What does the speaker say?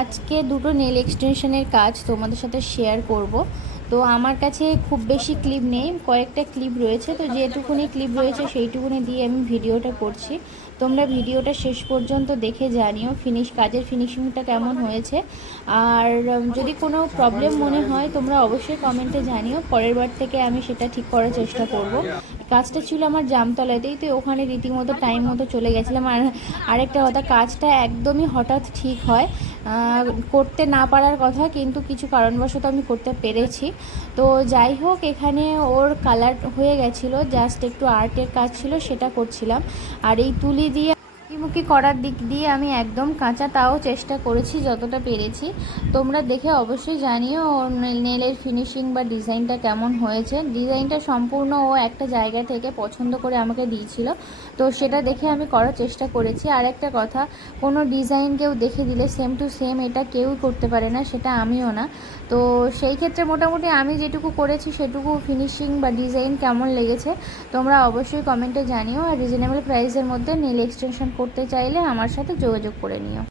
আজকে দুটো নেল এক্সটেনশনের কাজ তোমাদের সাথে শেয়ার করব। তো আমার কাছে খুব বেশি ক্লিপ নেই, কয়েকটা ক্লিপ রয়েছে। তো যেটুকুনি ক্লিপ রয়েছে সেইটুকুনি দিয়ে আমি ভিডিওটা করছি। তোমরা ভিডিওটা শেষ পর্যন্ত দেখে জানিও কাজের ফিনিশিংটা কেমন হয়েছে। আর যদি কোনো প্রবলেম মনে হয় তোমরা অবশ্যই কমেন্টে জানিও, পরের বার থেকে আমি সেটা ঠিক করার চেষ্টা করব। কাজটা ছিল আমার জামতলাতেই, তো ওখানে রীতিমতো টাইম মতো চলে গেছিলাম। আর আরেকটা কথা, কাজটা একদমই হঠাৎ ঠিক হয়, করতে না পারার কথা, কিন্তু কিছু কারণবশত আমি করতে পেরেছি। তো যাই হোক, এখানে ওর কালার হয়ে গেছিলো, জাস্ট একটু আর্টের কাজ ছিল, সেটা করছিলাম। আর এই তুলি দিয়ে মুখি করার দিক দিয়ে আমি একদম কাঁচা, তাও চেষ্টা করেছি যতটা পেরেছি। তোমরা দেখে অবশ্যই জানিও ওর নেলের ফিনিশিং বা ডিজাইনটা কেমন হয়েছে। ডিজাইনটা সম্পূর্ণ ও একটা জায়গা থেকে পছন্দ করে আমাকে দিয়েছিল, তো সেটা দেখে আমি করার চেষ্টা করেছি। আর একটা কথা, কোনো ডিজাইন কেউ দেখে দিলে সেম টু সেম এটা কেউই করতে পারে না, সেটা আমিও না। তো সেই ক্ষেত্রে মোটামুটি আমি যেটুকু করেছি সেটুকু ফিনিশিং বা ডিজাইন কেমন লেগেছে তোমরা অবশ্যই কমেন্টে জানিও। আর রিজনেবল প্রাইসের মধ্যে নেল এক্সটেনশন করতে চাইলে আমার সাথে যোগাযোগ করে নিও।